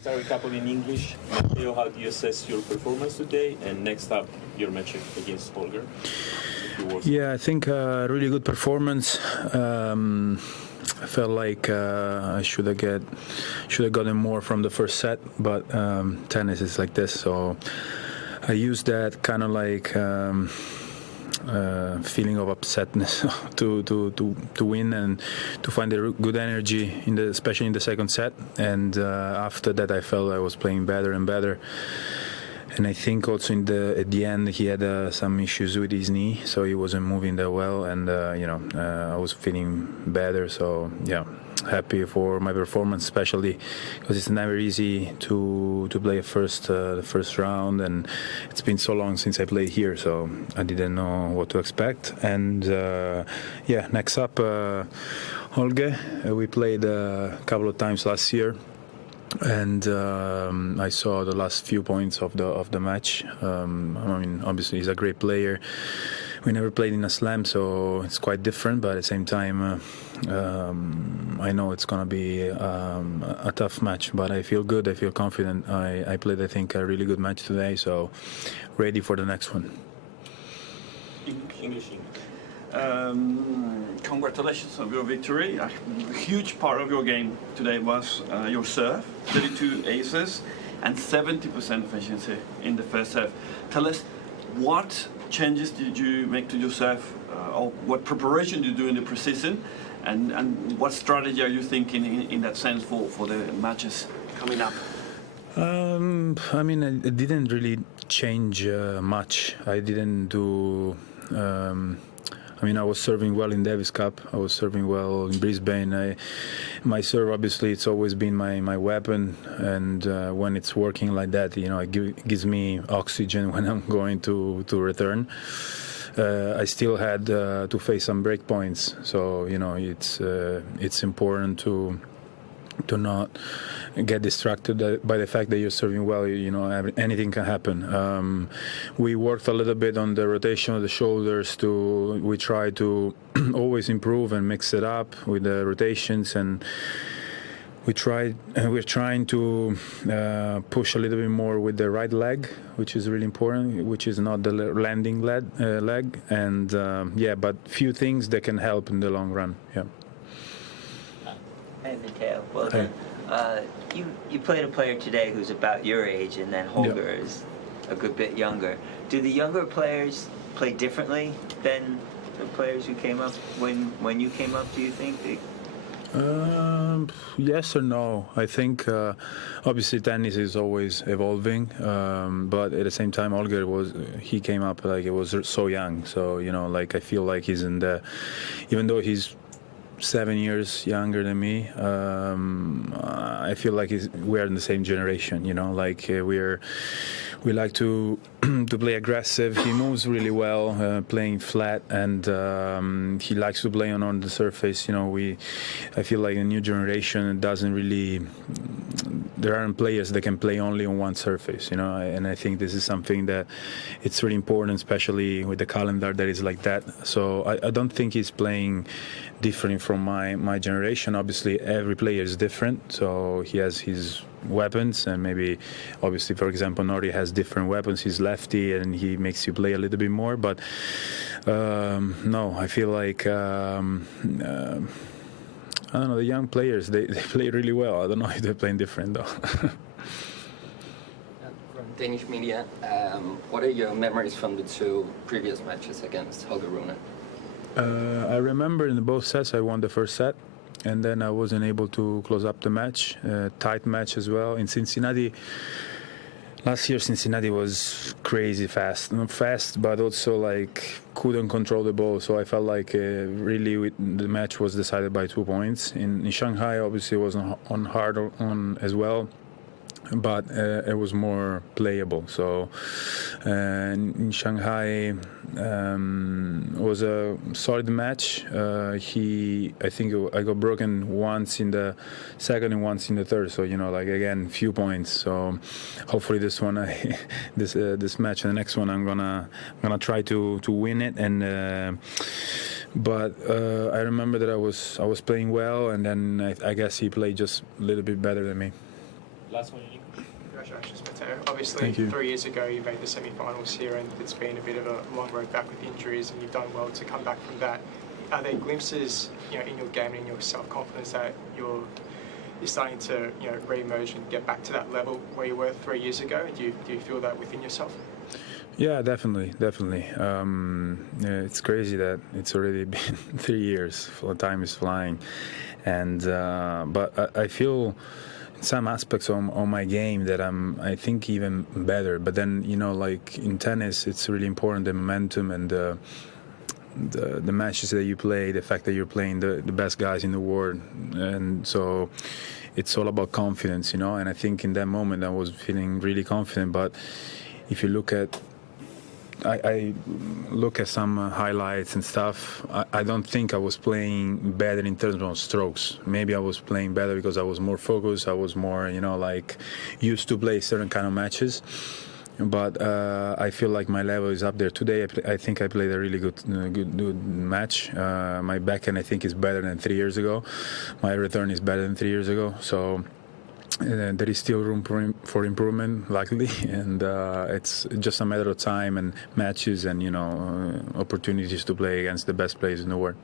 Start a couple in English. Matteo, how do you assess your performance today? And next up, your match against Holger. Yeah, I think really good performance. I felt like I should have gotten more from the first set, but tennis is like this. So I used that kind of like feeling of upsetness to win and to find a good energy especially in the second set. And after that, I felt I was playing better and better. And I think also at the end he had some issues with his knee, so he wasn't moving that well. And I was feeling better. So yeah, happy for my performance, especially because it's never easy to play the first round, and it's been so long since I played here, so I didn't know what to expect. And next up, Holger. We played a couple of times last year. And I saw the last few points of the match. Obviously he's a great player. We never played in a slam, so it's quite different. But at the same time, I know it's gonna be a tough match. But I feel good. I feel confident. I played, I think, a really good match today. So ready for the next one. English. Congratulations on your victory. A huge part of your game today was your serve, 32 aces and 70% efficiency in the first serve. Tell us, what changes did you make to your serve, or what preparation did you do in the preseason, and what strategy are you thinking in that sense for the matches coming up? It didn't really change much. I didn't do... I was serving well in Davis Cup. I was serving well in Brisbane. My serve, obviously, it's always been my weapon. And when it's working like that, it gives me oxygen when I'm going to return. I still had to face some break points. So, it's important to not get distracted by the fact that you're serving well. Anything can happen. We worked a little bit on the rotation of the shoulders. We try to always improve and mix it up with the rotations, and we're trying to push a little bit more with the right leg, which is really important, which is not the landing leg. And but few things that can help in the long run. Yeah. Hey, Matteo. Well done. You played a player today who's about your age, and then Holger is a good bit younger. Do the younger players play differently than the players who came up when you came up, do you think? Yes or no. I think obviously tennis is always evolving, but at the same time, Holger he came up like he was so young. So I feel like he's even though he's 7 years younger than me, I feel like we are in the same generation. We like to play aggressive. He moves really well, playing flat, and he likes to play on the surface. I feel like the new generation doesn't really. There aren't players that can play only on one surface, and I think this is something that it's really important, especially with the calendar that is like that. So I don't think he's playing different from my generation. Obviously, every player is different, so he has his weapons, and maybe obviously, for example, Norrie has different weapons. He's lefty and he makes you play a little bit more, but no, I feel like I don't know, the young players, they play really well. I don't know if they're playing different though. From Danish media, what are your memories from the two previous matches against Holger Rune? I remember in both sets I won the first set, and then I wasn't able to close up the match. Tight match as well. In Cincinnati, last year Cincinnati was crazy fast. Not fast, but also couldn't control the ball. So I felt like really the match was decided by 2 points. In Shanghai, obviously, it was hard as well, but it was more playable. So in Shanghai was a solid match. I think I got broken once in the second and once in the third. So again, few points. So hopefully this one, this match and the next one, I'm gonna try to win it and But I remember that I was playing well, and then I guess he played just a little bit better than me. Last one in English. Congratulations, Matteo. Obviously, Thank you. 3 years ago you made the semi-finals here, and it's been a bit of a long road back with injuries, and you've done well to come back from that. Are there glimpses, in your game and in your self-confidence that you're starting to, re-emerge and get back to that level where you were 3 years ago? Do you feel that within yourself? Yeah, definitely. Yeah, it's crazy that it's already been 3 years. Time is flying, and but I feel in some aspects on my game that I think even better. But then like in tennis, it's really important the momentum and the matches that you play, the fact that you're playing the best guys in the world, and so it's all about confidence, And I think in that moment I was feeling really confident. But if you look at I look at some highlights and stuff. I don't think I was playing better in terms of strokes. Maybe I was playing better because I was more focused. I was more, like used to play certain kind of matches. But I feel like my level is up there today. I think I played a really good match. My backhand I think is better than 3 years ago. My return is better than 3 years ago. So. There is still room for improvement, luckily, and it's just a matter of time and matches and opportunities to play against the best players in the world.